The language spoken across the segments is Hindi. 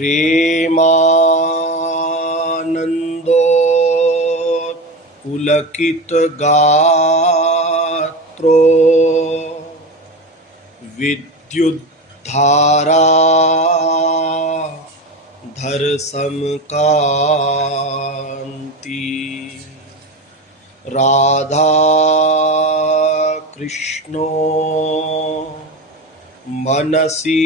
प्रेमानन्दोत्पुलकितगात्रो विद्युद्धारा धरसमकान्ति राधा कृष्णो मनसि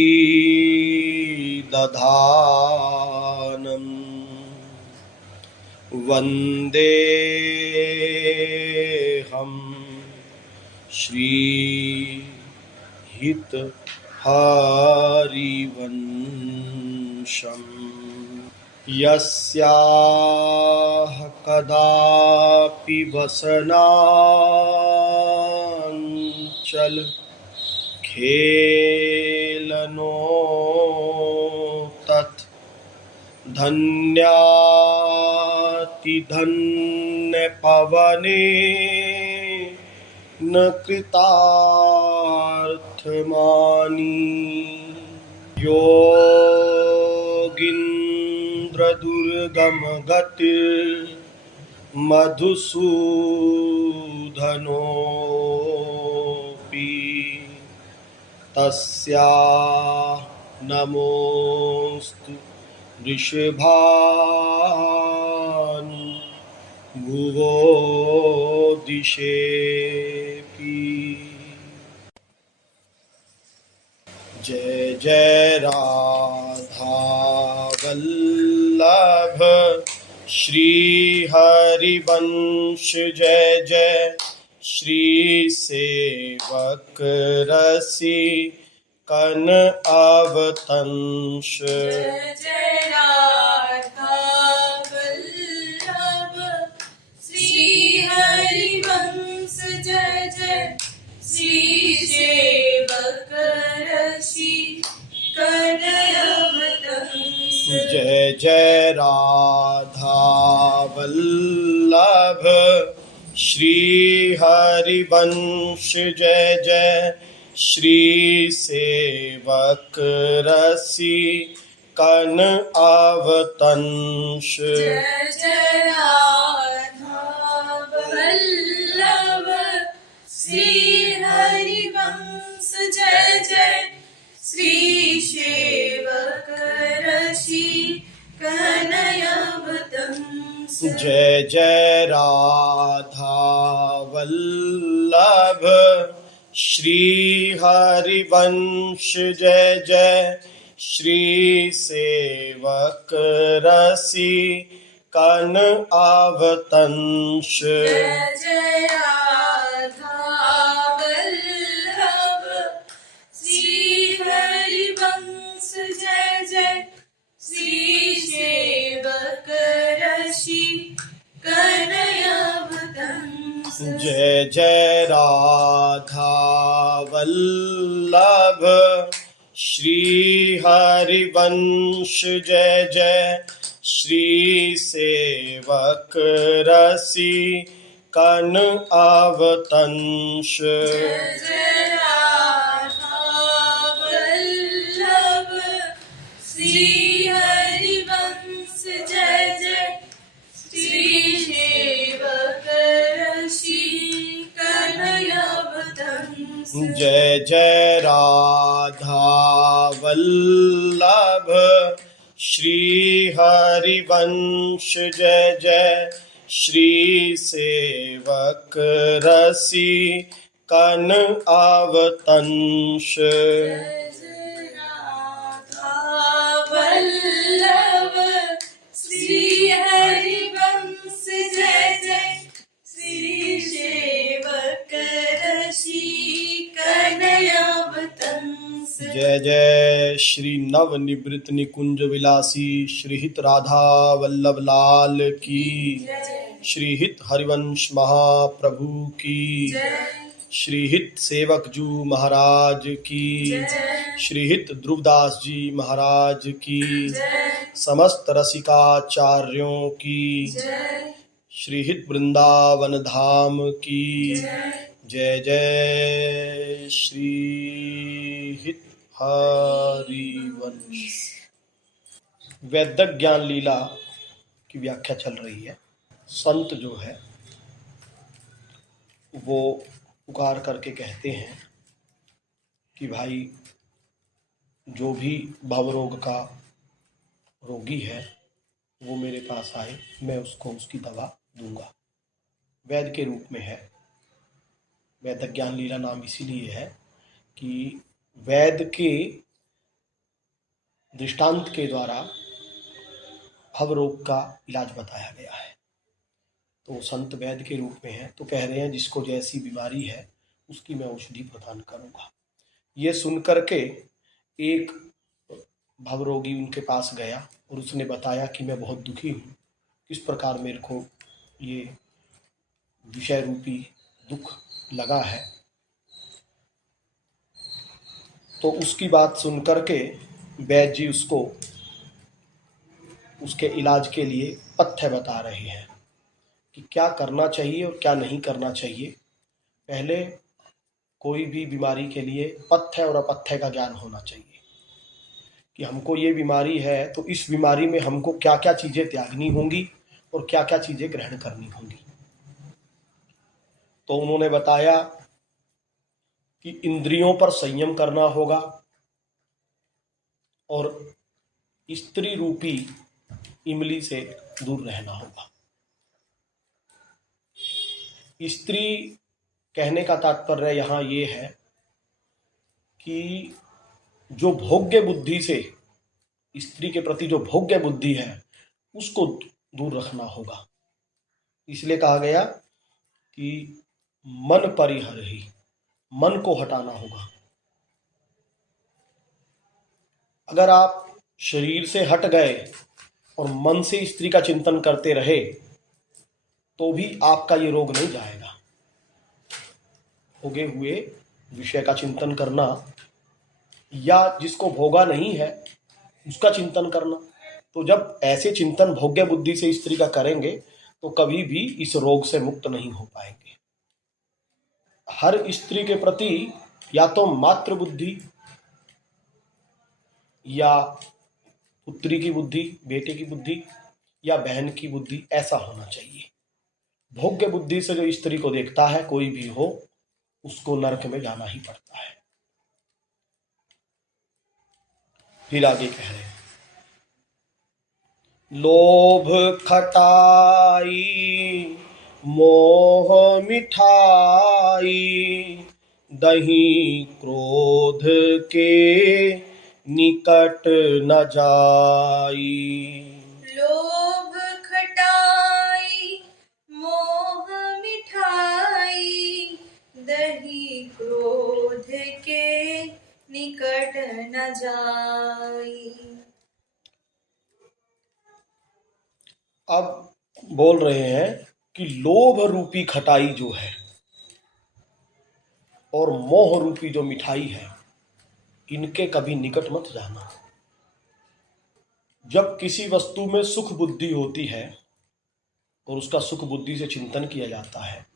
दधानम् वन्देऽहं श्रीहितहरिवंशम् यस्याः कदापि वसनाञ्चल खेलनो तत् धन्यातिधन्यपवने न कृतार्थमानि योगीन्द्रदुर्गमगतिर्मधुसूदनोऽपि तस्या नमोऽस्तु वृषभानुभुवो दिशेऽपि। जय जय राधा वल्लभ श्री हरिवंश जय जय श्री सेवक रसी कन अवतंश। जय जय राधा वल्लभ श्री हरिवंश जय जय श्री सेवक रसी कन अवतंश। जय जय राधा वल्लभ श्री हरिवंश जय जय श्री सेवक रसी कन अवतंश। जय जय राधा वल्लभ श्री हरिवंश जय जय श्री सेवक रसी कनय अवतंश। जय जय राधा वल्लभ श्री हरिवंश जय जय श्री सेवक रसी कन अवतंश। जय जय राधा वल्लभ श्री हरिवंश जय जय श्री सेवक रसी कनय अवतंश। जय जय राधा वल्लभ श्री हरिवंश जय जय श्री सेवक रसी कन अवतंश। जय जय राधा वल्लभ श्री हरिवंश जय जय श्री सेवक रसी कनय अवतंश। जय जय राधा वल्लभ श्री हरिवंश जय जय श्री सेवक रसी कन अवतंश। जय जय राधा वल्लभ श्री हरिवंश जय जय श्री सेवक रसी कनय अवतंश। जय जय श्री नवनिवृत्त निकुंज विलासी श्री हित राधा वल्लभ लाल की। श्री हित हरिवंश महाप्रभु की। श्री हित सेवक जू महाराज की। श्री हित ध्रुवदास जी महाराज की। समस्त रसिकाचार्यों की। श्री हित वृंदावन धाम की। जय जय श्री हित हरिवंश। वैदिक ज्ञान लीला की व्याख्या चल रही है। संत जो है वो पुकार करके कहते हैं कि भाई जो भी भवरोग का रोगी है वो मेरे पास आए, मैं उसको उसकी दवा दूंगा। वैद्य के रूप में है। वैदिक ज्ञान लीला नाम इसीलिए है कि वैद्य के दृष्टांत के द्वारा भवरोग का इलाज बताया गया है। तो संत वैद्य के रूप में है, तो कह रहे हैं जिसको जैसी बीमारी है उसकी मैं औषधि प्रदान करूंगा। ये सुनकर के एक भवरोगी उनके पास गया और उसने बताया कि मैं बहुत दुखी हूँ, किस प्रकार मेरे को ये विषय रूपी दुख लगा है। तो उसकी बात सुनकर के वैद्य जी उसको उसके इलाज के लिए पथ्य बता रहे हैं कि क्या करना चाहिए और क्या नहीं करना चाहिए। पहले कोई भी बीमारी के लिए पथ्य और अपथ्य का ज्ञान होना चाहिए कि हमको ये बीमारी है तो इस बीमारी में हमको क्या क्या चीज़ें त्यागनी होंगी और क्या क्या चीज़ें ग्रहण करनी होंगी। तो उन्होंने बताया कि इंद्रियों पर संयम करना होगा और स्त्री रूपी इमली से दूर रहना होगा। स्त्री कहने का तात्पर्य यहाँ ये है कि जो भोग्य बुद्धि से, स्त्री के प्रति जो भोग्य बुद्धि है उसको दूर रखना होगा। इसलिए कहा गया कि मन परिहर ही, मन को हटाना होगा। अगर आप शरीर से हट गए और मन से स्त्री का चिंतन करते रहे तो भी आपका ये रोग नहीं जाएगा। भोगे हुए विषय का चिंतन करना या जिसको भोगा नहीं है उसका चिंतन करना, तो जब ऐसे चिंतन भोग्य बुद्धि से स्त्री का करेंगे तो कभी भी इस रोग से मुक्त नहीं हो पाएंगे। हर स्त्री के प्रति या तो मातृ बुद्धि या पुत्री की बुद्धि, बेटे की बुद्धि या बहन की बुद्धि ऐसा होना चाहिए। भोग्य बुद्धि से जो स्त्री को देखता है कोई भी हो उसको नरक में जाना ही पड़ता है। फिर आगे कह रहे हैं, लोभ खटाई मोह मिठाई दही क्रोध के निकट न जाई। लोभ खटाई मोह मिठाई दही क्रोध के निकट न जाई। अब बोल रहे हैं कि लोभ रूपी खटाई जो है और मोह रूपी जो मिठाई है इनके कभी निकट मत जाना। जब किसी वस्तु में सुख बुद्धि होती है और उसका सुख बुद्धि से चिंतन किया जाता है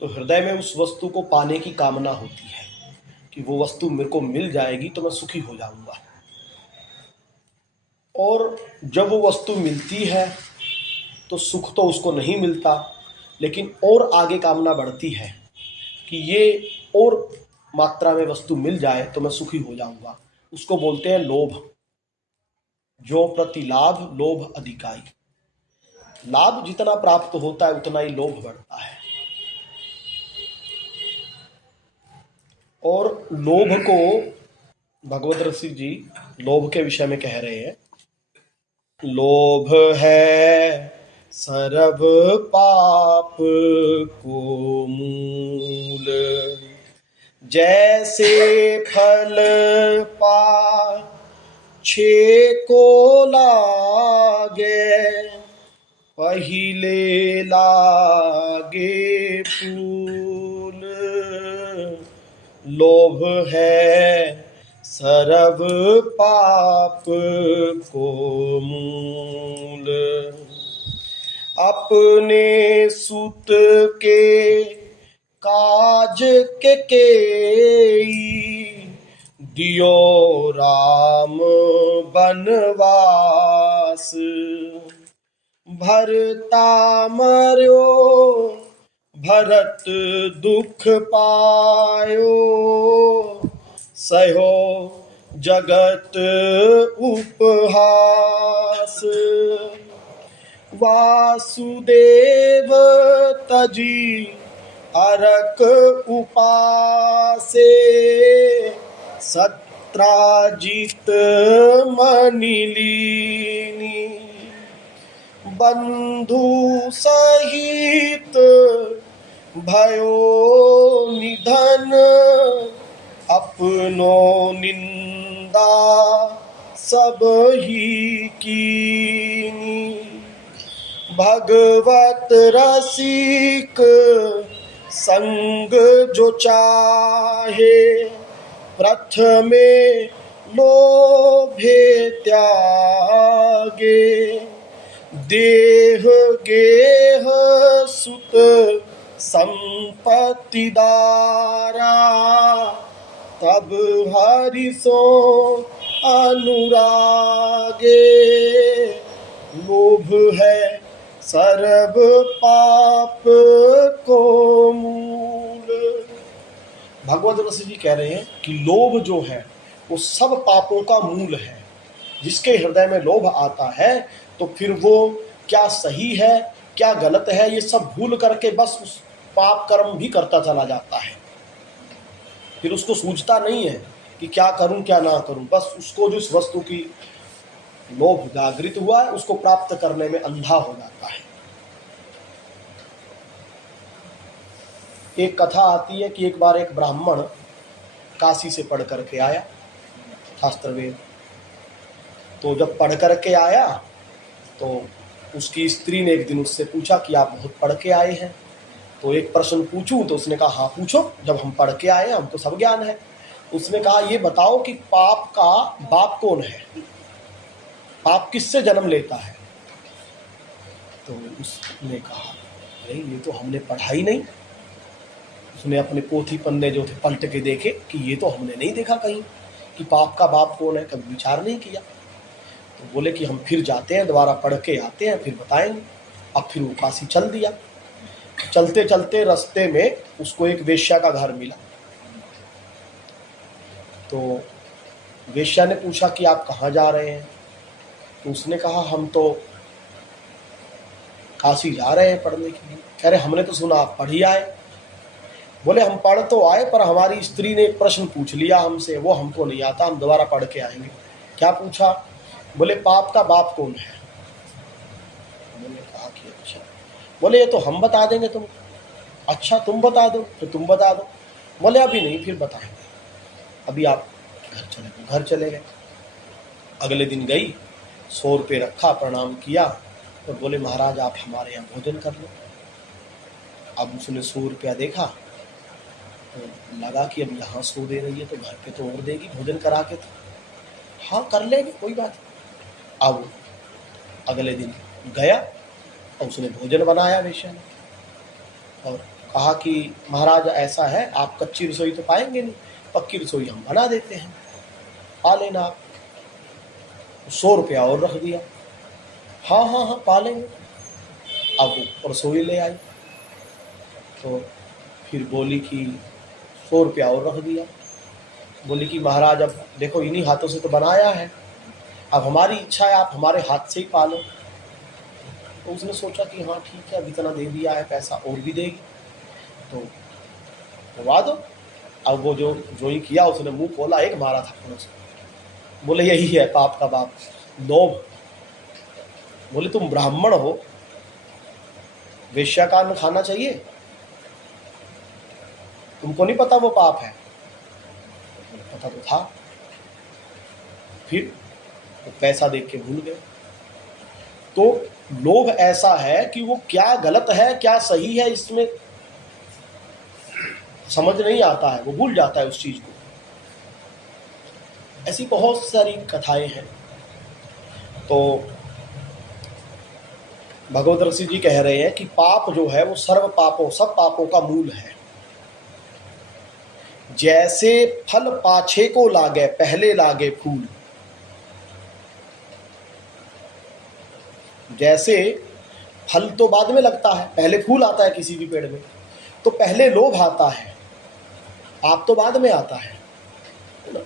तो हृदय में उस वस्तु को पाने की कामना होती है कि वो वस्तु मेरे को मिल जाएगी तो मैं सुखी हो जाऊंगा। और जब वो वस्तु मिलती है तो सुख तो उसको नहीं मिलता, लेकिन और आगे कामना बढ़ती है कि ये और मात्रा में वस्तु मिल जाए तो मैं सुखी हो जाऊंगा। उसको बोलते हैं लोभ। जो प्रति लाभ लोभ अधिकाई, लाभ जितना प्राप्त होता है उतना ही लोभ बढ़ता है। और लोभ को भगवत ऋषि जी लोभ के विषय में कह रहे हैं, लोभ है सर्व पाप को मूल, जैसे फल पाछे को लागे पहिले लागे फूल। लोभ है सर्व पाप को मूल, अपने सुत के काज के केई दियो राम बनवाई। भरता मर्यो भरत दुख पायो, सहो जगत उपहास। वासुदेव तजी अरक उपासे, सत्राजित मनि लीनी। बंधु सहित भयो निधन, अपनो निंदा सब ही कीनी। भगवत रसिक संग जो चाहे, प्रथमे लोभे त्यागे। देह गेह सुत संपत्ति दारा, तब हरि सो अनुरागे। लोभ है सर्व पाप को मूल। भगवत ऋषि जी कह रहे हैं कि लोभ जो है वो सब पापों का मूल है। जिसके हृदय में लोभ आता है तो फिर वो क्या सही है क्या गलत है ये सब भूल करके बस उस पाप कर्म भी करता चला जाता है। फिर उसको सूझता नहीं है कि क्या करूं क्या ना करूं, बस उसको जो इस वस्तु की लोभ जागृत हुआ है उसको प्राप्त करने में अंधा हो जाता है। एक कथा आती है कि एक बार एक ब्राह्मण काशी से पढ़ करके आया शास्त्र वेद। तो जब पढ़ करके आया तो उसकी स्त्री ने एक दिन उससे पूछा कि आप बहुत पढ़ के आए हैं, तो एक प्रश्न पूछूं? तो उसने कहा हाँ पूछो, जब हम पढ़ के आए हैं हमको सब ज्ञान है। उसने कहा ये बताओ कि पाप का बाप कौन है, पाप किससे जन्म लेता है? तो उसने कहा अरे ये तो हमने पढ़ा ही नहीं। उसने अपने पोथी पन्ने जो थे पलट के देखे कि ये तो हमने नहीं देखा कहीं कि पाप का बाप कौन है, कभी विचार नहीं किया। तो बोले कि हम फिर जाते हैं, दोबारा पढ़ के आते हैं, फिर बताएंगे। अब फिर वो काशी चल दिया। चलते चलते रास्ते में उसको एक वेश्या का घर मिला। तो वेश्या ने पूछा कि आप कहाँ जा रहे हैं? तो उसने कहा हम तो काशी जा रहे हैं पढ़ने के लिए। कह रहे हमने तो सुना आप पढ़ ही आए। बोले हम पढ़ तो आए पर हमारी स्त्री ने एक प्रश्न पूछ लिया हमसे, वो हमको नहीं आता, हम दोबारा पढ़ के आएंगे। क्या पूछा? बोले पाप का बाप कौन है? मैंने कहा कि अच्छा। बोले ये तो हम बता देंगे तुम। अच्छा तुम बता दो, तो तुम बता दो। बोले अभी नहीं, फिर बताएंगे, अभी आप घर चले गए। घर चले गए। अगले दिन गई, 100 रुपये रखा, प्रणाम किया, तो बोले महाराज आप हमारे यहाँ भोजन कर लो। अब उसने 100 रुपया देखा तो लगा कि अब यहाँ 100 दे रही है तो घर पे तो और देगी भोजन करा के। तो हाँ कर लेंगे कोई बात। अब अगले दिन गया और उसने भोजन बनाया वेश्या ने और कहा कि महाराज ऐसा है आप कच्ची रसोई तो पाएंगे नहीं, पक्की रसोई हम बना देते हैं, पा लेना आप। 100 रुपया और रख दिया। हाँ हाँ हाँ पा लेंगे। अब रसोई ले आई तो फिर बोली कि 100 रुपया और रख दिया। बोली कि महाराज अब देखो इन्हीं हाथों से तो बनाया है, अब हमारी इच्छा है आप हमारे हाथ से ही पालो। तो उसने सोचा कि हाँ ठीक है अब इतना दे दिया है पैसा और भी देगी तो करवा दो। अब वो जो ही किया उसने मुंह खोला, एक मारा था से। बोले यही है पाप का बाप, लोभ। बोले तुम ब्राह्मण हो, वेश्या का अन्न खाना चाहिए? तुमको नहीं पता वो पाप है? पता तो था। फिर वो पैसा देख के भूल गए। तो लोभ ऐसा है कि वो क्या गलत है क्या सही है इसमें समझ नहीं आता है, वो भूल जाता है उस चीज को। ऐसी बहुत सारी कथाएं हैं। तो भगवत ऋषि जी कह रहे हैं कि पाप जो है वो सर्व पापों सब पापों का मूल है। जैसे फल पाछे को लागे पहले लागे फूल, जैसे फल तो बाद में लगता है, पहले फूल आता है किसी भी पेड़ में, तो पहले लोभ आता है, आप तो बाद में आता है ना।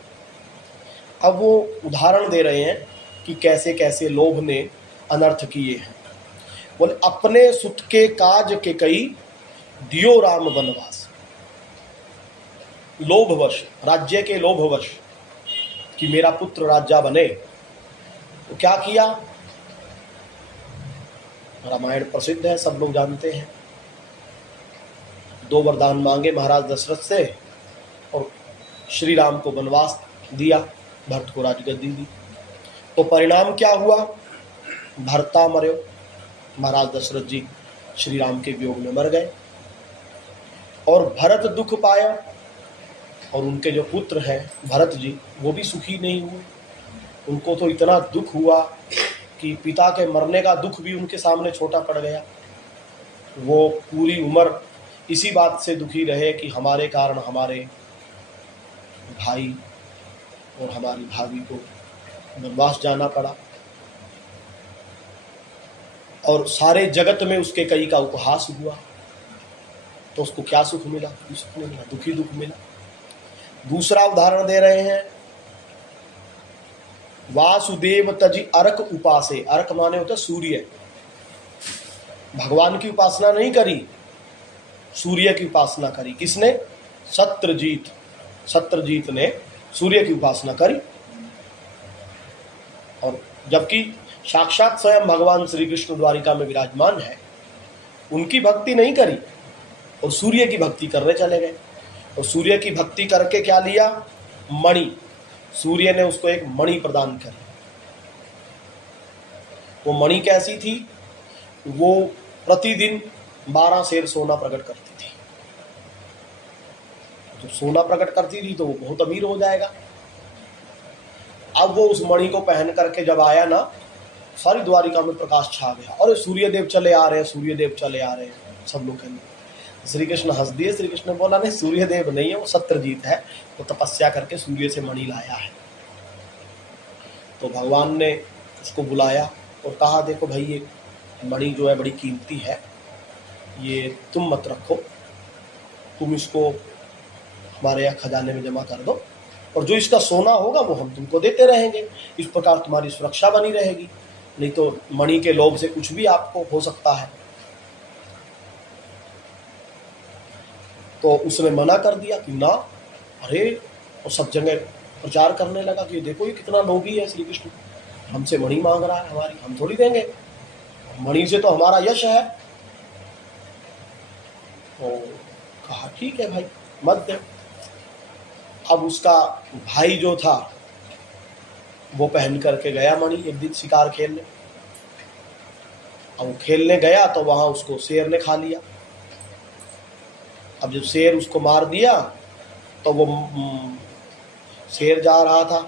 अब वो उदाहरण दे रहे हैं कि कैसे कैसे लोभ ने अनर्थ किए हैं। बोले अपने सुत के काज के कई दियो राम वनवास। लोभवश, राज्य के लोभवश कि मेरा पुत्र राजा बने, तो क्या किया? रामायण प्रसिद्ध है, सब लोग जानते हैं। 2 वरदान मांगे महाराज दशरथ से और श्री राम को वनवास दिया, भरत को राजगद्दी दी। तो परिणाम क्या हुआ? भरता मर्यो, महाराज दशरथ जी श्री राम के वियोग में मर गए और भरत दुख पाया, और उनके जो पुत्र हैं भरत जी, वो भी सुखी नहीं हुए। उनको तो इतना दुख हुआ कि पिता के मरने का दुख भी उनके सामने छोटा पड़ गया। वो पूरी उम्र इसी बात से दुखी रहे कि हमारे कारण हमारे भाई और हमारी भाभी को वनवास जाना पड़ा, और सारे जगत में उसके कई का उपहास हुआ। तो उसको क्या सुख मिला? सुख नहीं मिला, दुखी दुख मिला। दूसरा उदाहरण दे रहे हैं, वासुदेव तजी अर्क उपासे। अर्क माने होता सूर्य। भगवान की उपासना नहीं करी, सूर्य की उपासना करी। किसने? सत्यजीत। सत्यजीत ने सूर्य की उपासना करी, और जबकि साक्षात स्वयं भगवान श्री कृष्ण द्वारिका में विराजमान है, उनकी भक्ति नहीं करी और सूर्य की भक्ति करने चले गए। और सूर्य की भक्ति करके क्या लिया? मणि। सूर्य ने उसको एक मणि प्रदान करी। वो मणि कैसी थी? वो प्रतिदिन 12 सेर सोना प्रकट करती थी। जब सोना प्रकट करती थी तो वो बहुत अमीर हो जाएगा। अब वो उस मणि को पहन करके जब आया ना, सारी द्वारिका में प्रकाश छा गया। और सूर्यदेव चले आ रहे हैं, सूर्यदेव चले आ रहे हैं, सब लोग कहने। श्री कृष्ण हंस दिए। श्री कृष्ण ने बोला नहीं, सूर्यदेव नहीं है, वो सत्यजीत है, वो तपस्या करके सूर्य से मणि लाया है। तो भगवान ने उसको बुलाया और कहा देखो भाई, ये मणि जो है बड़ी कीमती है, ये तुम मत रखो, तुम इसको हमारे यहाँ खजाने में जमा कर दो, और जो इसका सोना होगा वो हम तुमको देते रहेंगे। इस प्रकार तुम्हारी सुरक्षा बनी रहेगी। नहीं तो मणि के लोभ से कुछ भी आपको हो सकता है। तो उसने मना कर दिया कि ना। अरे, और सब जगह प्रचार करने लगा कि देखो ये कितना लोभी है श्री कृष्ण, हमसे मणि मांग रहा है हमारी, हम थोड़ी देंगे, मणि से तो हमारा यश है। तो कहा ठीक है भाई, मत दे। अब उसका भाई जो था वो पहन करके गया मणि एक दिन शिकार खेलने। अब वो खेलने गया तो वहां उसको शेर ने खा लिया। अब जब शेर उसको मार दिया तो वो शेर जा रहा था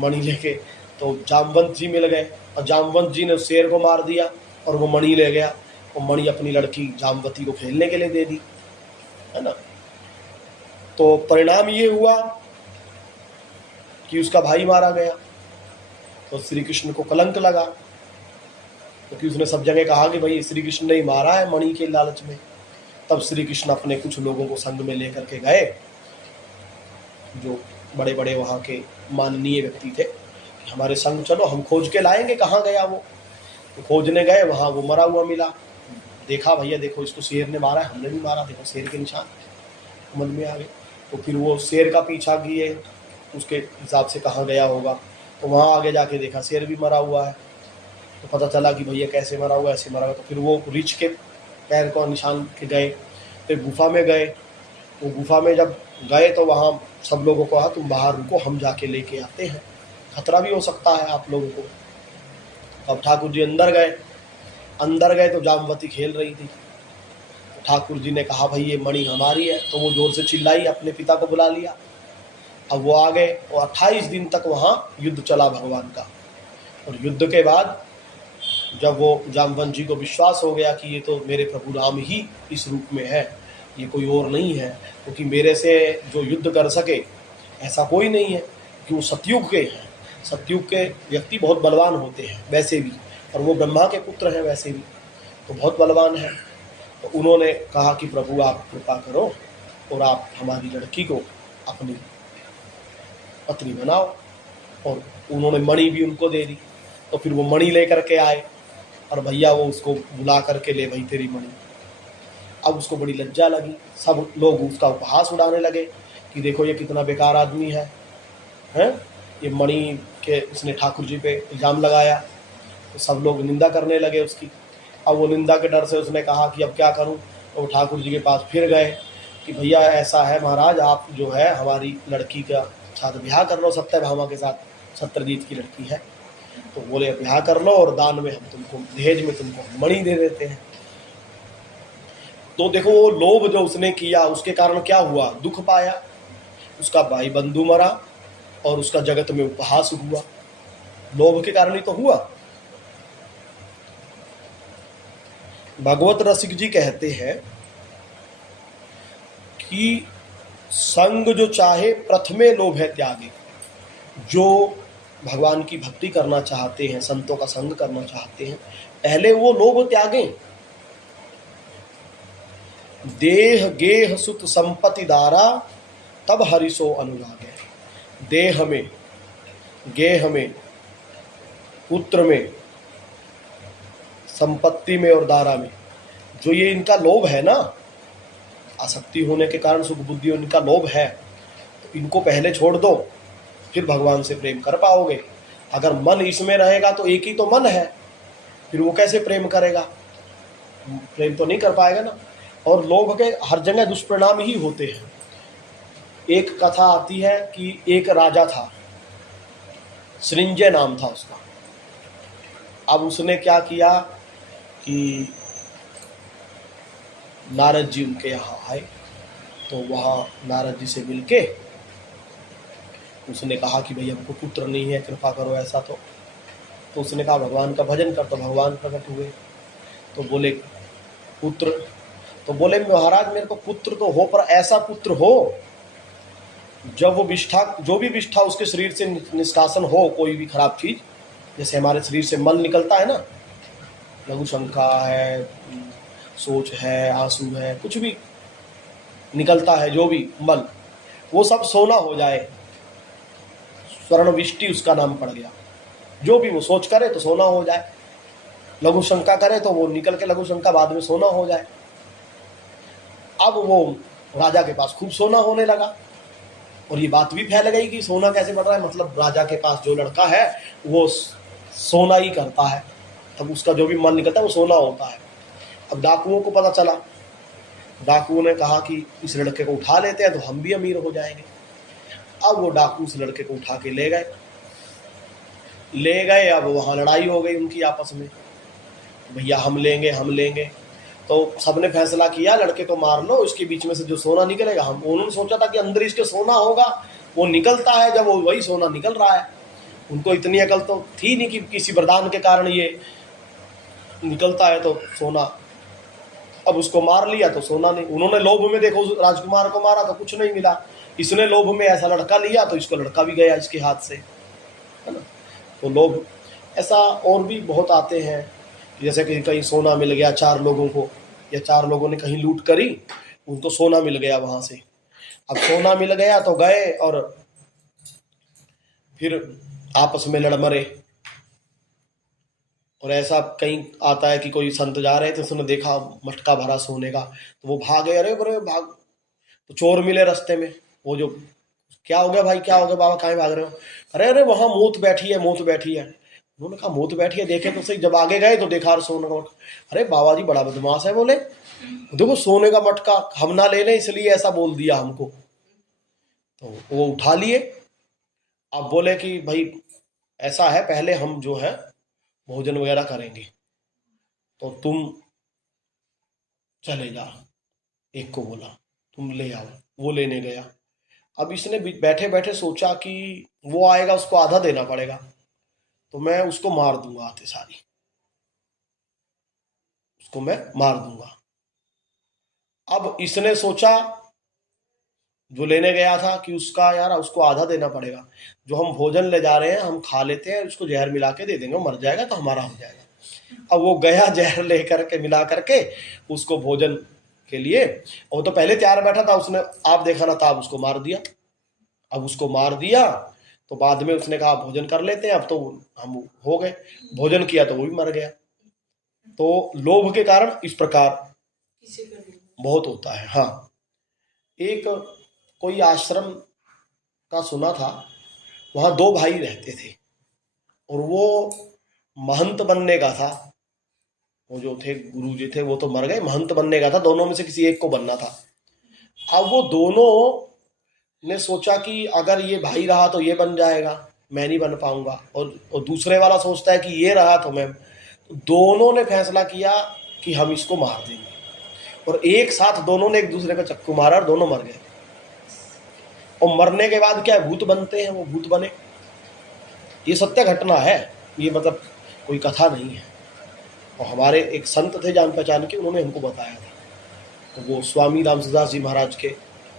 मणि लेके, तो जामवंत जी मिल गए और जामवंत जी ने शेर को मार दिया और वो मणि ले गया। वो मणि अपनी लड़की जामवती को खेलने के लिए दे दी, है ना। तो परिणाम ये हुआ कि उसका भाई मारा गया। तो श्री कृष्ण को कलंक लगा, क्योंकि उसने सब जगह कहा कि भाई श्री कृष्ण ने ही मारा है मणि के लालच में। तब श्री कृष्ण अपने कुछ लोगों को संग में लेकर के गए, जो बड़े बड़े वहाँ के माननीय व्यक्ति थे, कि हमारे संग चलो, हम खोज के लाएंगे कहाँ गया वो। तो खोजने गए, वहाँ वो मरा हुआ मिला। देखा भैया देखो इसको शेर ने मारा है, हमने भी मारा, देखो शेर के निशान, मन में आ गए। तो फिर वो शेर का पीछा किए, उसके हिसाब से कहाँ गया होगा। तो वहाँ आगे जाके देखा शेर भी मरा हुआ है। तो पता चला कि भैया कैसे मरा हुआ, ऐसे मरा हुआ। तो फिर वो रीछ के पैर को निशान के गए, फिर गुफा में गए। वो गुफा में जब गए तो वहाँ सब लोगों को कहा तुम बाहर रुको, हम जाके लेके आते हैं, खतरा भी हो सकता है आप लोगों को। अब ठाकुर जी अंदर गए तो जामवती खेल रही थी। तो ठाकुर जी ने कहा भाई ये मणि हमारी है। तो वो जोर से चिल्लाई, अपने पिता को बुला लिया। अब वो आ गए और 28 दिन तक वहाँ युद्ध चला भगवान का। और युद्ध के बाद जब वो जामवंत जी को विश्वास हो गया कि ये तो मेरे प्रभु राम ही इस रूप में है, ये कोई और नहीं है, क्योंकि मेरे से जो युद्ध कर सके ऐसा कोई नहीं है, कि वो सतयुग के हैं। सतयुग के व्यक्ति बहुत बलवान होते हैं वैसे भी, और वो ब्रह्मा के पुत्र हैं वैसे भी, तो बहुत बलवान है। तो उन्होंने कहा कि प्रभु आप कृपा करो और आप हमारी लड़की को अपनी पत्नी बनाओ। और उन्होंने मणि भी उनको दे दी। तो फिर वो मणि लेकर के आए और भैया वो उसको बुला करके ले भाई तेरी मणि। अब उसको बड़ी लज्जा लगी, सब लोग उसका उपहास उड़ाने लगे कि देखो ये कितना बेकार आदमी है, हैं? ये मणि के उसने ठाकुर जी पे इल्ज़ाम लगाया। तो सब लोग निंदा करने लगे उसकी। अब वो निंदा के डर से उसने कहा कि अब क्या करूं। तो वो ठाकुर जी के पास फिर गए कि भैया ऐसा है महाराज, आप जो है हमारी लड़की का साथ ब्याह कर लो, सत्यभामा के साथ, सत्यजीत की लड़की है। तो बोले ब्याह कर लो और दान में हम तुमको, दहेज में तुमको मणि दे देते हैं। तो देखो वो लोभ जो उसने किया उसके कारण क्या हुआ, दुख पाया। उसका भाई बंधु मरा और उसका जगत में उपहास हुआ, लोभ के कारण ही तो हुआ। भगवत रसिक जी कहते हैं कि संग जो चाहे प्रथमे लोभ है त्यागे। जो भगवान की भक्ति करना चाहते हैं, संतों का संग करना चाहते हैं, पहले वो लोभ त्यागें। देह गेह सुत संपत्ति दारा तब हरिसो अनुरागे। देह में, गेह में, पुत्र में, संपत्ति में और दारा में, जो ये इनका लोभ है ना, आसक्ति होने के कारण सुख बुद्धि इनका लोभ है, तो इनको पहले छोड़ दो, फिर भगवान से प्रेम कर पाओगे। अगर मन इसमें रहेगा तो एक ही तो मन है, फिर वो कैसे प्रेम करेगा, प्रेम तो नहीं कर पाएगा ना। और लोभ के हर जगह दुष्परिणाम ही होते हैं। एक कथा आती है कि एक राजा था, सृंजय नाम था उसका। अब उसने क्या किया कि नारद जी उनके यहाँ आए, तो वहाँ नारद जी से मिलके उसने कहा कि भाई हमको पुत्र नहीं है, कृपा करो ऐसा। तो उसने कहा भगवान का भजन कर, तो भगवान प्रकट हुए। तो बोले पुत्र, तो बोले महाराज मेरे को पुत्र तो हो, पर ऐसा पुत्र हो जब वो विष्ठा, जो भी विष्ठा उसके शरीर से निष्कासन हो, कोई भी खराब चीज, जैसे हमारे शरीर से मल निकलता है ना, लघु शंका है, सोच है, आंसू है, कुछ भी निकलता है, जो भी मल, वो सब सोना हो जाए। स्वर्ण विष्टि उसका नाम पड़ गया। जो भी वो सोच करे तो सोना हो जाए, लघु शंका करे तो वो निकल के लघु शंका बाद में सोना हो जाए। अब वो राजा के पास खूब सोना होने लगा और ये बात भी फैल गई कि सोना कैसे बढ़ रहा है, मतलब राजा के पास जो लड़का है वो सोना ही करता है, तब उसका जो भी मन निकलता है वो सोना होता है। अब डाकुओं को पता चला, डाकुओं ने कहा कि इस लड़के को उठा लेते हैं तो हम भी अमीर हो जाएंगे। अब वो डाकू उस लड़के को उठा के ले गए। अब वहाँ लड़ाई हो गई उनकी आपस में, भैया हम लेंगे। तो सबने फैसला किया लड़के को मार लो, इसके बीच में से जो सोना निकलेगा हम। उन्होंने सोचा था कि अंदर इसके सोना होगा, वो निकलता है जब वो वही सोना निकल रहा है। उनको इतनी अकल तो थी नहीं कि किसी वरदान के कारण ये निकलता है तो सोना। अब उसको मार लिया तो सोना नहीं। उन्होंने लोभ में, देखो राजकुमार को मारा तो कुछ नहीं मिला, इसने लोभ में ऐसा लड़का लिया तो इसको लड़का भी गया इसके हाथ से, है ना। तो लोभ ऐसा और भी बहुत आते हैं, जैसे कि कहीं सोना मिल गया 4 लोगों को, या 4 लोगों ने कहीं लूट करी, उनको सोना मिल गया वहां से। अब सोना मिल गया तो गए और फिर आपस में लड़ मरे। और ऐसा कहीं आता है कि कोई संत जा रहे थे, उसने देखा मटका भरा सोने का, तो वो भागे, अरे बड़े भाग। तो चोर मिले रास्ते में, वो जो क्या हो गया भाई, क्या हो गया बाबा, कहाँ भाग रहे हो? अरे वहां मौत बैठी है। उन्होंने कहा मौत बैठी है, देखे तो सही। जब आगे गए तो देखा सोने का मटका। अरे बाबा जी बड़ा बदमाश है, बोले देखो सोने का मटका हम ना ले लें इसलिए ऐसा बोल दिया हमको। तो वो उठा लिए। अब बोले कि भाई ऐसा है, पहले हम जो है भोजन वगैरह करेंगे, तो तुम चले जा। एक को बोला तुम ले आओ, वो लेने गया। अब इसने बैठे बैठे सोचा कि वो आएगा उसको आधा देना पड़ेगा, तो मैं उसको मार दूंगा, आते सारी उसको मैं मार दूंगा। अब इसने सोचा जो लेने गया था कि उसका यार उसको आधा देना पड़ेगा, जो हम भोजन ले जा रहे हैं हम खा लेते हैं, उसको जहर मिला के दे देंगे, वो मर जाएगा तो हमारा हो जाएगा। अब वो गया जहर लेकर के मिला करके उसको भोजन के लिए, और तो पहले तैयार बैठा था, उसने आप देखा ना था, अब उसको मार दिया। अब उसको मार दिया तो बाद में उसने कहा भोजन कर लेते हैं, अब तो हम हो गए, भोजन किया तो वो भी मर गया। तो लोभ के कारण इस प्रकार बहुत होता है। हाँ, एक कोई आश्रम का सुना था, वहां दो भाई रहते थे और वो महंत बनने का था। वो जो थे गुरु जी थे वो तो मर गए, महंत बनने का था, दोनों में से किसी एक को बनना था। अब वो दोनों ने सोचा कि अगर ये भाई रहा तो ये बन जाएगा, मैं नहीं बन पाऊंगा, और दूसरे वाला सोचता है कि ये रहा तो मैं। दोनों ने फैसला किया कि हम इसको मार देंगे, और एक साथ दोनों ने एक दूसरे को चक्कू मारा और दोनों मर गए। और मरने के बाद क्या भूत बनते हैं, वो भूत बने। ये सत्य घटना है, ये मतलब कोई कथा नहीं है। और हमारे एक संत थे जान पहचान के, उन्होंने हमको बताया था। तो वो स्वामी रामसुदास जी महाराज के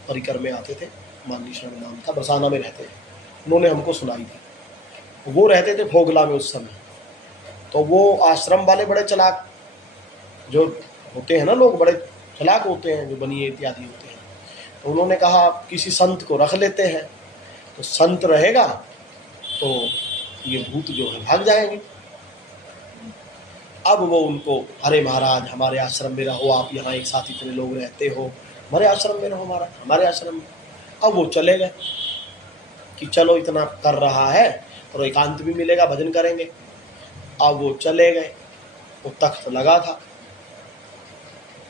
परिकर में आते थे, माननी शरण नाम था, बरसाना में रहते। उन्होंने हमको सुनाई थी। वो रहते थे फोगला में उस समय। तो वो आश्रम वाले बड़े चालाक जो होते हैं ना, लोग बड़े चालाक होते हैं, जो बनिए इत्यादि होते हैं। तो उन्होंने कहा किसी संत को रख लेते हैं, तो संत रहेगा तो ये भूत जो है भाग जाएंगे। अब वो उनको, अरे महाराज हमारे आश्रम में रहो, आप यहाँ एक साथ इतने लोग रहते हो, हमारे आश्रम में रहो महाराज, हमारे आश्रम में। अब वो चले गए कि चलो इतना कर रहा है और एकांत भी मिलेगा, भजन करेंगे। अब वो चले गए, वो तख्त लगा था।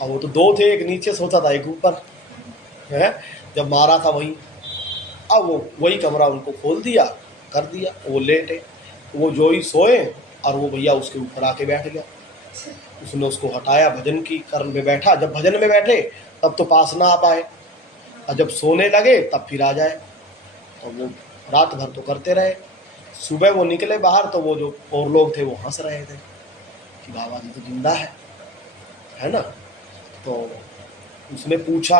अब वो तो दो थे, एक नीचे सोता था एक ऊपर है, जब मारा था वहीं। अब वो वही कमरा उनको खोल दिया, कर दिया, वो लेटे। वो जो ही सोए और वो भैया उसके ऊपर आके बैठ गया। उसने उसको हटाया, भजन की करन में बैठा। जब भजन में बैठे तब तो पास ना आ पाए, और जब सोने लगे तब फिर आ जाए। तो वो रात भर तो करते रहे। सुबह वो निकले बाहर तो वो जो और लोग थे वो हंस रहे थे कि बाबा जी तो जिंदा है ना। तो उसने पूछा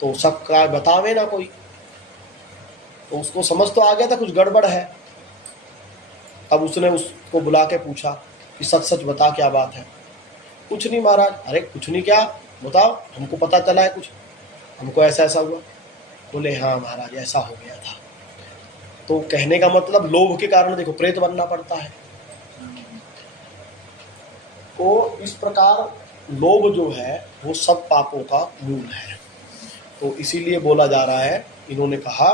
तो सबका बतावे ना कोई, तो उसको समझ तो आ गया था कुछ गड़बड़ है। अब उसने उसको बुला के पूछा कि सच सच बता क्या बात है। कुछ नहीं महाराज। अरे कुछ नहीं क्या, बताओ, हमको पता चला है कुछ, हमको ऐसा ऐसा हुआ। बोले हाँ महाराज ऐसा हो गया था। तो कहने का मतलब लोभ के कारण देखो प्रेत बनना पड़ता है। तो इस प्रकार लोभ जो है वो सब पापों का मूल है। तो इसीलिए बोला जा रहा है, इन्होंने कहा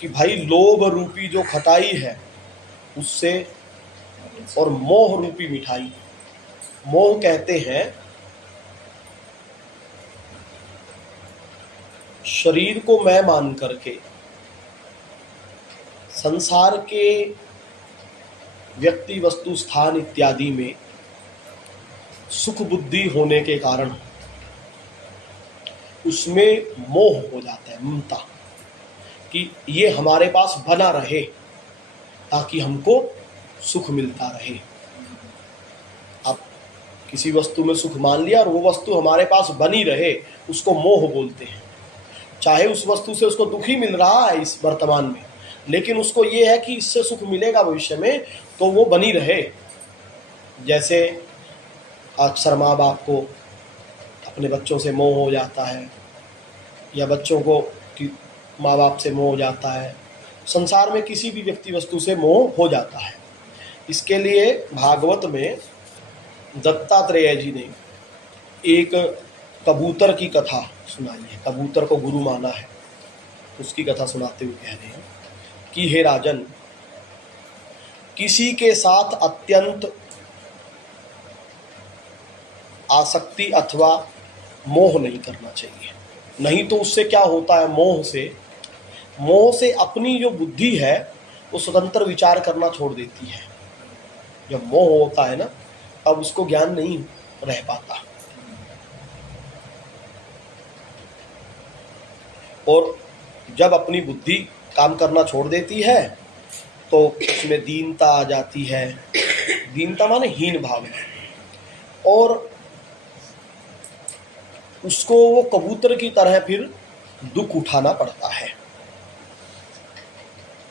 कि भाई लोभ रूपी जो खटाई है उससे, और मोह रूपी मिठाई। मोह कहते हैं शरीर को मैं मान करके संसार के व्यक्ति वस्तु स्थान इत्यादि में सुख बुद्धि होने के कारण उसमें मोह हो जाता है, ममता, कि ये हमारे पास बना रहे ताकि हमको सुख मिलता रहे। आप किसी वस्तु में सुख मान लिया और वो वस्तु हमारे पास बनी रहे, उसको मोह बोलते हैं। चाहे उस वस्तु से उसको दुख ही मिल रहा है इस वर्तमान में, लेकिन उसको ये है कि इससे सुख मिलेगा भविष्य में, तो वो बनी रहे। जैसे अक्सर माँ बाप को अपने बच्चों से मोह हो जाता है, या बच्चों को कि माँ बाप से मोह हो जाता है, संसार में किसी भी व्यक्ति वस्तु से मोह हो जाता है। इसके लिए भागवत में दत्तात्रेय जी ने एक कबूतर की कथा सुनाई है। कबूतर को गुरु माना है, उसकी कथा सुनाते हुए कह रहे हैं कि हे राजन, किसी के साथ अत्यंत आसक्ति अथवा मोह नहीं करना चाहिए। नहीं तो उससे क्या होता है, मोह से अपनी जो बुद्धि है वो स्वतंत्र विचार करना छोड़ देती है। जब मोह होता है ना, तब उसको ज्ञान नहीं रह पाता। और जब अपनी बुद्धि काम करना छोड़ देती है तो उसमें दीनता आ जाती है। दीनता माने हीन भावना, और उसको वो कबूतर की तरह फिर दुख उठाना पड़ता है।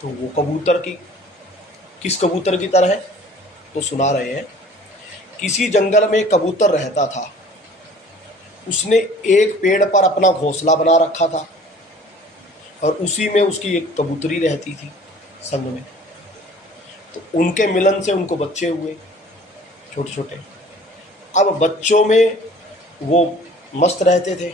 तो वो कबूतर की, किस कबूतर की तरह है तो सुना रहे हैं किसी जंगल में एक कबूतर रहता था। उसने एक पेड़ पर अपना घोंसला बना रखा था और उसी में उसकी एक कबूतरी रहती थी संग में। तो उनके मिलन से उनको बच्चे हुए छोटे छोटे। अब बच्चों में वो मस्त रहते थे,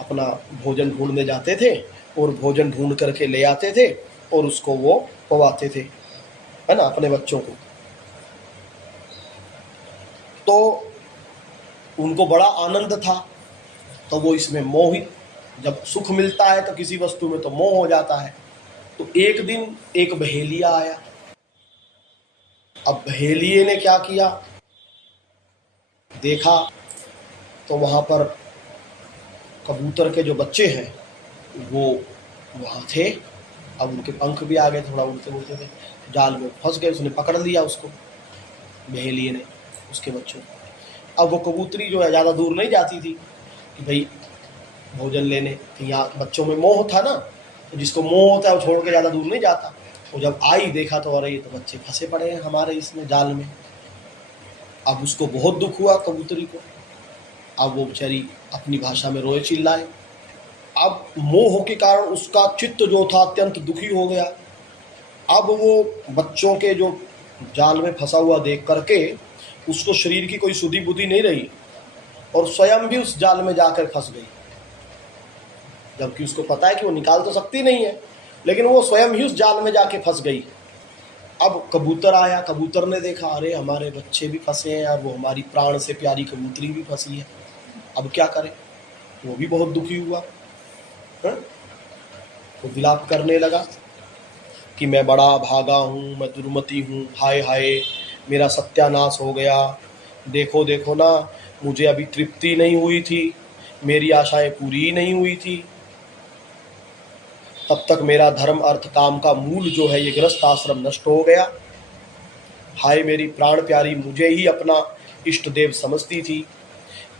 अपना भोजन ढूंढने जाते थे और भोजन ढूंढ करके ले आते थे और उसको वो पवाते थे, है ना, अपने बच्चों को। तो उनको बड़ा आनंद था। तो वो इसमें मोहित, जब सुख मिलता है तो किसी वस्तु में तो मोह हो जाता है। तो एक दिन एक बहेलिया आया। अब बहेलिये ने क्या किया, देखा तो वहां पर कबूतर के जो बच्चे हैं वो वहां थे। अब उनके पंख भी आ गए, थोड़ा उड़ते उड़ते थे, जाल में फंस गए। उसने पकड़ लिया उसको, बहेलिये ने, उसके बच्चों को। अब वो कबूतरी जो है ज़्यादा दूर नहीं जाती थी कि भाई भोजन लेने, तो यहाँ बच्चों में मोह था ना, तो जिसको मोह होता है वो छोड़ के ज़्यादा दूर नहीं जाता। वो जब आई देखा तो अरे ये तो बच्चे फंसे पड़े हैं हमारे इसमें जाल में। अब उसको बहुत दुख हुआ कबूतरी को। अब वो बेचारी अपनी भाषा में रोए चिल्लाए। अब मोह के कारण उसका चित्त जो था अत्यंत दुखी हो गया। अब वो बच्चों के जो जाल में फंसा हुआ देख करके उसको शरीर की कोई सुधि बुद्धि नहीं रही और स्वयं भी उस जाल में जाकर फंस गई। जबकि उसको पता है कि वो निकाल तो सकती नहीं है, लेकिन वो स्वयं ही उस जाल में जाके फंस गई। अब कबूतर आया, कबूतर ने देखा अरे हमारे बच्चे भी फंसे हैं और वो हमारी प्राण से प्यारी कबूतरी भी फंसी है, अब क्या करें। वो भी बहुत दुखी हुआ, वो विलाप करने लगा कि मैं बड़ा भागा हूँ, मैं दुर्मति हूँ, हाय हाय मेरा सत्यानाश हो गया। देखो देखो ना, मुझे अभी तृप्ति नहीं हुई थी, मेरी आशाएं पूरी ही नहीं हुई थी। तब तक मेरा धर्म अर्थ काम का मूल जो है ये गृहस्थ आश्रम नष्ट हो गया। हाय मेरी प्राण प्यारी मुझे ही अपना इष्ट देव समझती थी,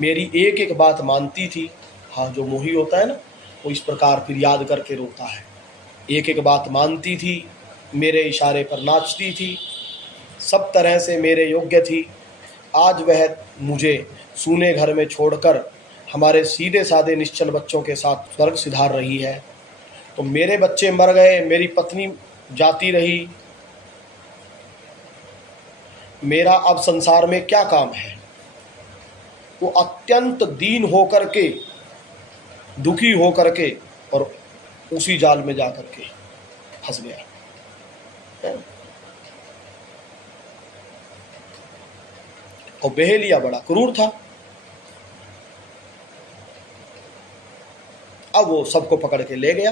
मेरी एक एक बात मानती थी। हाँ, जो मोही होता है ना वो इस प्रकार फिर याद करके रोता है। एक एक बात मानती थी, मेरे इशारे पर नाचती थी, सब तरह से मेरे योग्य थी। आज वह मुझे सूने घर में छोड़कर हमारे सीधे साधे निश्चल बच्चों के साथ स्वर्ग सिधार रही है। तो मेरे बच्चे मर गए, मेरी पत्नी जाती रही, मेरा अब संसार में क्या काम है। वो अत्यंत दीन होकर के, दुखी होकर के और उसी जाल में जाकर के फंस गया। और बहेलिया बड़ा क्रूर था। अब वो सबको पकड़ के ले गया।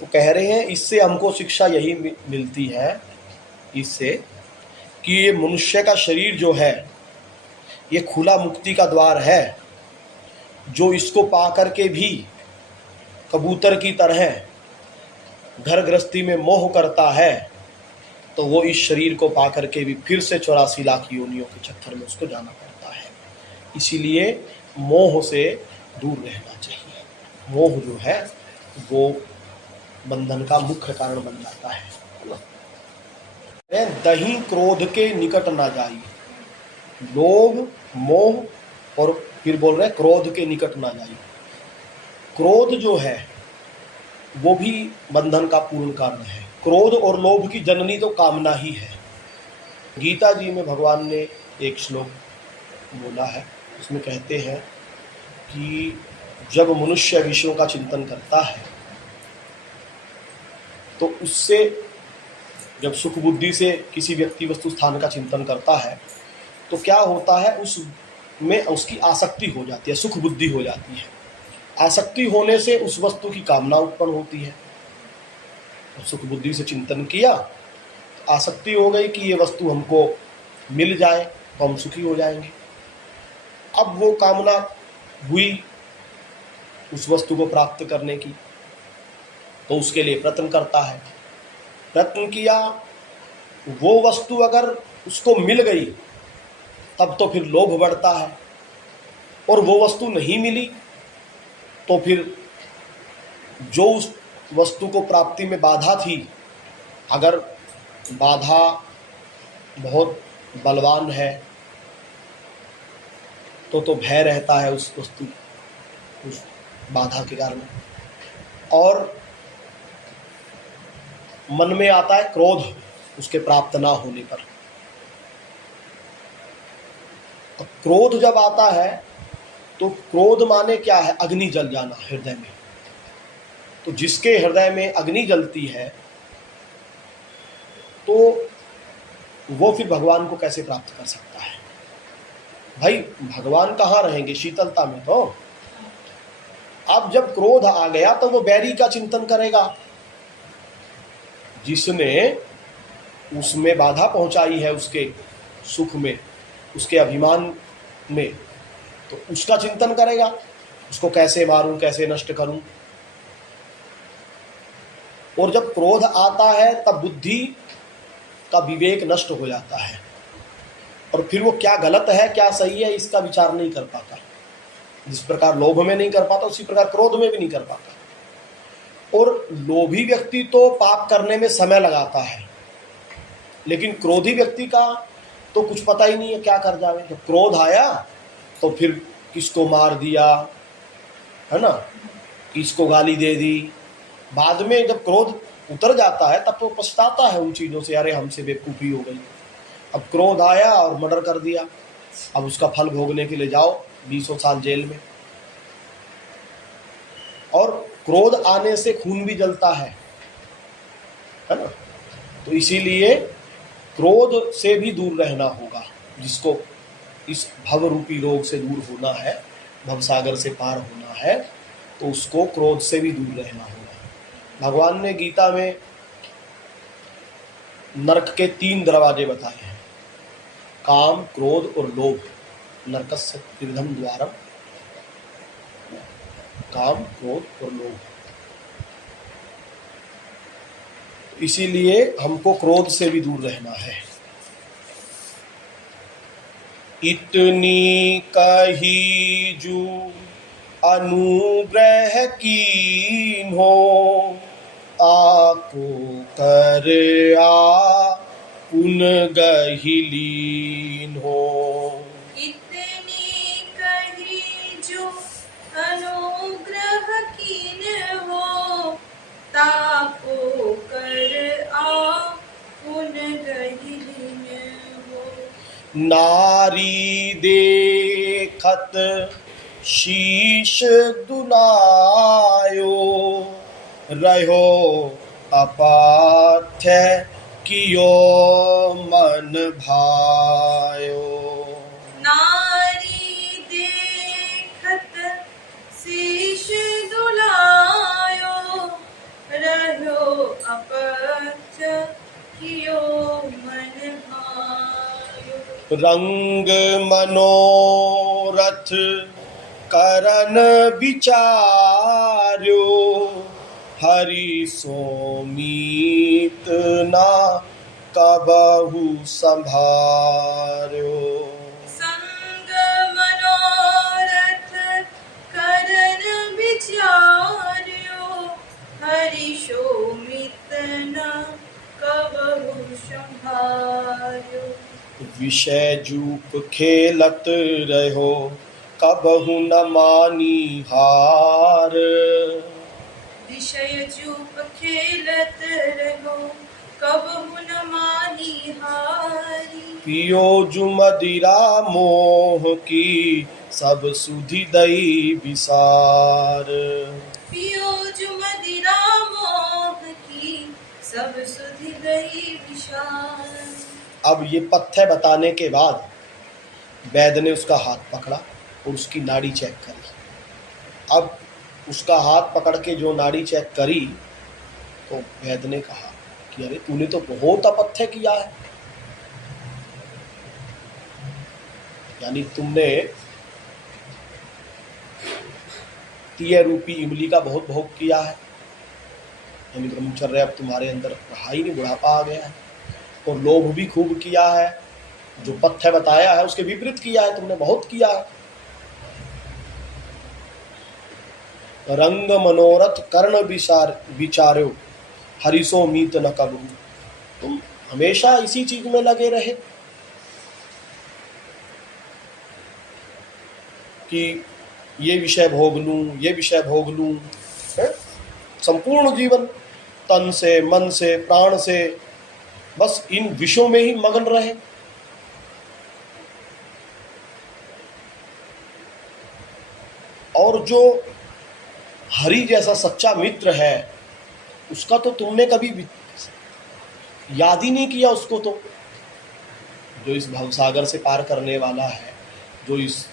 तो कह रहे हैं इससे हमको शिक्षा यही मिलती है इससे कि ये मनुष्य का शरीर जो है ये खुला मुक्ति का द्वार है। जो इसको पाकर के भी कबूतर की तरह घर गृहस्थी में मोह करता है तो वो इस शरीर को पाकर के भी फिर से 84 लाख योनियों के चक्कर में उसको जाना पड़ता है। इसीलिए मोह से दूर रहना चाहिए। मोह जो है वो बंधन का मुख्य कारण बन जाता है। दही क्रोध के निकट ना जाई, लोभ मोह और फिर बोल रहे क्रोध के निकट ना जाई। क्रोध जो है वो भी बंधन का पूर्ण कारण है। क्रोध और लोभ की जननी तो कामना ही है। गीता जी में भगवान ने एक श्लोक बोला है, उसमें कहते हैं कि जब मनुष्य विषयों का चिंतन करता है तो उससे, जब सुख बुद्धि से किसी व्यक्ति वस्तु स्थान का चिंतन करता है तो क्या होता है, उसमें उसकी आसक्ति हो जाती है, सुख बुद्धि हो जाती है। आसक्ति होने से उस वस्तु की कामना उत्पन्न होती है। सुख बुद्धि से चिंतन किया, आसक्ति हो गई कि ये वस्तु हमको मिल जाए तो हम सुखी हो जाएंगे। अब वो कामना हुई उस वस्तु को प्राप्त करने की, तो उसके लिए प्रयत्न करता है। प्रयत्न किया, वो वस्तु अगर उसको मिल गई तब तो फिर लोभ बढ़ता है, और वो वस्तु नहीं मिली तो फिर जो उस वस्तु को प्राप्ति में बाधा थी, अगर बाधा बहुत बलवान है तो भय रहता है उस वस्तु, उस बाधा के कारण। और मन में आता है क्रोध उसके प्राप्त ना होने पर। और क्रोध जब आता है तो क्रोध माने क्या है? अग्नि जल जाना हृदय में। तो जिसके हृदय में अग्नि जलती है तो वो फिर भगवान को कैसे प्राप्त कर सकता है? भाई भगवान कहाँ रहेंगे? शीतलता में। तो अब जब क्रोध आ गया तो वो बैरी का चिंतन करेगा, जिसने उसमें बाधा पहुंचाई है, उसके सुख में, उसके अभिमान में, तो उसका चिंतन करेगा, उसको कैसे मारूं, कैसे नष्ट करूं। और जब क्रोध आता है तब बुद्धि का विवेक नष्ट हो जाता है और फिर वो क्या गलत है क्या सही है इसका विचार नहीं कर पाता। जिस प्रकार लोभ में नहीं कर पाता उसी प्रकार क्रोध में भी नहीं कर पाता। और लोभी व्यक्ति तो पाप करने में समय लगाता है, लेकिन क्रोधी व्यक्ति का तो कुछ पता ही नहीं है क्या कर जावे। तो क्रोध आया तो फिर किसको मार दिया, है ना, किसको गाली दे दी। बाद में जब क्रोध उतर जाता है तब तो पछताता है उन चीज़ों से, अरे हमसे बेवकूफ़ी हो गई। अब क्रोध आया और मर्डर कर दिया, अब उसका फल भोगने के लिए जाओ 20 साल जेल में। और क्रोध आने से खून भी जलता है ना। तो इसीलिए क्रोध से भी दूर रहना होगा। जिसको इस भव रूपी रोग से दूर होना है, भवसागर से पार होना है, तो उसको क्रोध से भी दूर रहना होगा। भगवान ने गीता में नरक के 3 दरवाजे बताए हैं, काम, क्रोध और लोभ। नरकस्य त्रिविधम द्वारम, काम, क्रोध और लोभ। इसीलिए हमको क्रोध से भी दूर रहना है। इतनी कही जू अनुग्रह कीन्हो, आको कर पुन गहिलीन हो। इतनी कही जो अनुग्रह कीन्हो, ताको कर पुन गहिलीन हो। नारी देखत शीश दुलायो, रहो अपाथ्य कियो मन भायो। नारी देखत शीश दुलायो, रहो अपाथ्य कियो मन भायो। रंग मनोरथ करन विचार्यो, हरि सोमीत ना कबहु संभार्यो। संग मनोरथ करन विचार्यो, हरि सोमित न कबहु संभार्यो। विषय जूप खेलत रहो, कबहु न मानी हार। विषय जूप खेलत रहो, कबहु न मानी हारी। पियो जु मदिरा मोह की, सब सुधि दई विसार। पियो जु मदिरा मोह की, सब सुधि दई विसार। अब ये पथ्य बताने के बाद वैद्य ने उसका हाथ पकड़ा और उसकी नाड़ी चेक करी। अब उसका हाथ पकड़ के जो नाड़ी चेक करी तो वैद्य ने कहा कि अरे तूने तो बहुत अपथ्य किया है, यानी तुमने तीय रूपी इमली का बहुत भोग किया है, यानी ब्रह्मचर्य अब तुम्हारे अंदर रहा ही नहीं, बुढ़ापा आ गया है। और लोभ भी खूब किया है, जो पथ्य बताया है उसके विपरीत किया है तुमने, बहुत किया है। रंग मनोरथ कर्ण विचार्यो, हरिसो मीत न कबहु। तुम हमेशा इसी चीज में लगे रहे कि ये विषय भोग लूं, ये विषय भोग लूं, है? संपूर्ण जीवन तन से, मन से, प्राण से बस इन विषयों में ही मगन रहे। और जो हरि जैसा सच्चा मित्र है उसका तो तुमने कभी याद ही नहीं किया उसको। तो जो इस भवसागर से पार करने वाला है, जो इस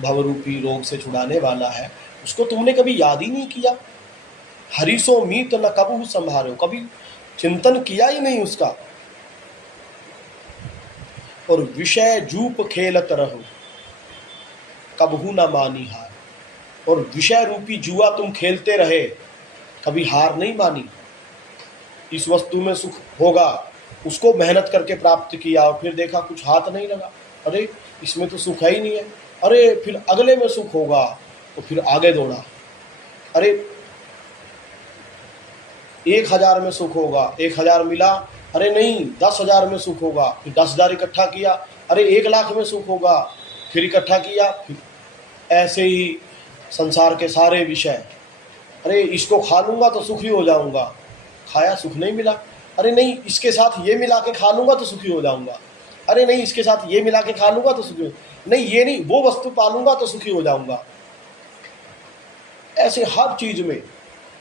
भवरूपी रोग से छुड़ाने वाला है, उसको तुमने कभी याद ही नहीं किया। हरि सो मीत न कबहु संभारो, कभी चिंतन किया ही नहीं उसका। और विषय जूप खेलत रहो, कबहू न मानी हार। और विषय रूपी जुआ तुम खेलते रहे, कभी हार नहीं मानी। इस वस्तु में सुख होगा, उसको मेहनत करके प्राप्त किया और फिर देखा कुछ हाथ नहीं लगा, अरे इसमें तो सुख है ही नहीं है। अरे फिर अगले में सुख होगा तो फिर आगे दौड़ा, अरे 1000 में सुख होगा, 1000 मिला, अरे नहीं 10,000 में सुख होगा, फिर 10,000 इकट्ठा किया, अरे 1,00,000 में सुख होगा, फिर इकट्ठा किया। फिर ऐसे ही संसार के सारे विषय, अरे इसको खा लूंगा तो सुखी हो जाऊंगा, खाया सुख नहीं मिला। अरे नहीं इसके साथ ये मिला के खा लूंगा तो सुखी हो जाऊंगा, अरे नहीं इसके साथ ये मिला के खा लूंगा तो सुखी हो, नहीं ये नहीं वो वस्तु पालूंगा तो सुखी हो जाऊंगा। ऐसे हर चीज में,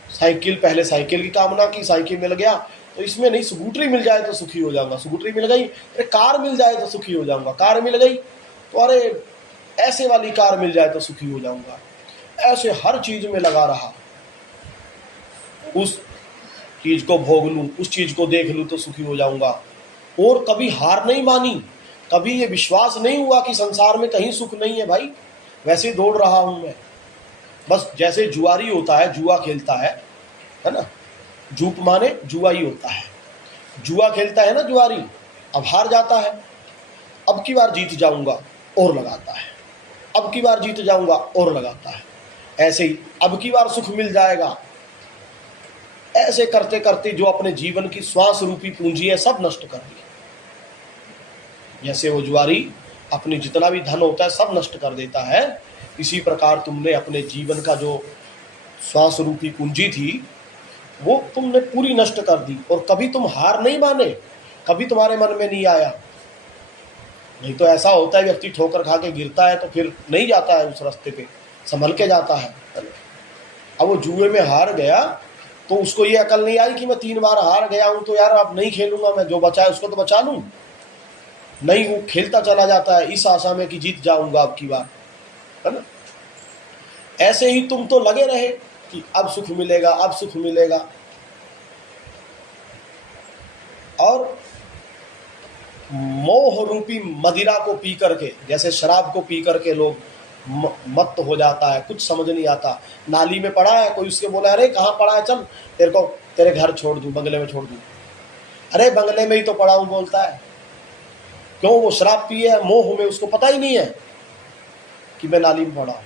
साइकिल, पहले साइकिल की कामना की, साइकिल मिल गया तो इसमें नहीं स्कूटरी मिल जाए तो सुखी हो जाऊंगा, स्कूटरी मिल गई, अरे कार मिल जाए तो सुखी हो जाऊंगा, कार मिल गई तो अरे ऐसे वाली कार मिल जाए तो सुखी हो जाऊंगा। ऐसे हर चीज में लगा रहा, उस चीज को भोग लूं, उस चीज को देख लूं तो सुखी हो जाऊंगा। और कभी हार नहीं मानी, कभी ये विश्वास नहीं हुआ कि संसार में कहीं सुख नहीं है। भाई वैसे ही दौड़ रहा हूं मैं, बस जैसे जुआरी होता है, जुआ खेलता है ना, जूप माने जुआ ही होता है, जुआ खेलता है ना जुआरी, अब हार जाता है, अब की बार जीत जाऊंगा और लगाता है, अब की बार जीत जाऊंगा और लगाता है, ऐसे ही अब की बार सुख मिल जाएगा। ऐसे करते करते जो अपने जीवन की श्वास रूपी पूंजी है सब नष्ट कर दी। जैसे वो जुआरी अपनी जितना भी धन होता है सब नष्ट कर देता है, इसी प्रकार तुमने अपने जीवन का जो श्वास रूपी पूंजी थी वो तुमने पूरी नष्ट कर दी। और कभी तुम हार नहीं माने, कभी तुम्हारे मन में नहीं आया। नहीं तो ऐसा होता है व्यक्ति ठोकर खा के गिरता है तो फिर नहीं जाता है उस रास्ते पे, संभल के जाता है। अब वो जुए में हार गया तो उसको ये अकल नहीं आई कि मैं 3 बार हार गया हूं तो यार अब नहीं खेलूंगा, मैं जो बचा है उसको तो बचा लूं। नहीं, वो खेलता चला जाता है इस आशा में कि जीत जाऊंगा अब की बार, है ना। ऐसे ही तुम तो लगे रहे कि अब सुख मिलेगा, अब सुख मिलेगा, और मोह रूपी मदिरा को पी करके, जैसे शराब को पी करके लोग मत हो जाता है, कुछ समझ नहीं आता। नाली में पड़ा है, कोई उसके बोला अरे कहाँ पड़ा है, चल तेरे को तेरे घर छोड़ दूं, बंगले में छोड़ दूं, अरे बंगले में ही तो पड़ा हूं बोलता है। क्यों? वो शराब पिए है, मोह में, उसको पता ही नहीं है कि मैं नाली में पड़ा हूं।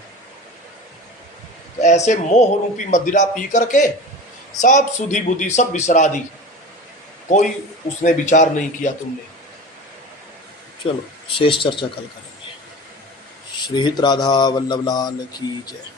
तो ऐसे मोह रूपी मदिरा पी करके सब सुधी बुद्धि सब बिसरा दी, कोई उसने विचार नहीं किया तुमने। चलो शेष चर्चा कल करेंगे। श्री हित राधा वल्लभ लाल की जय।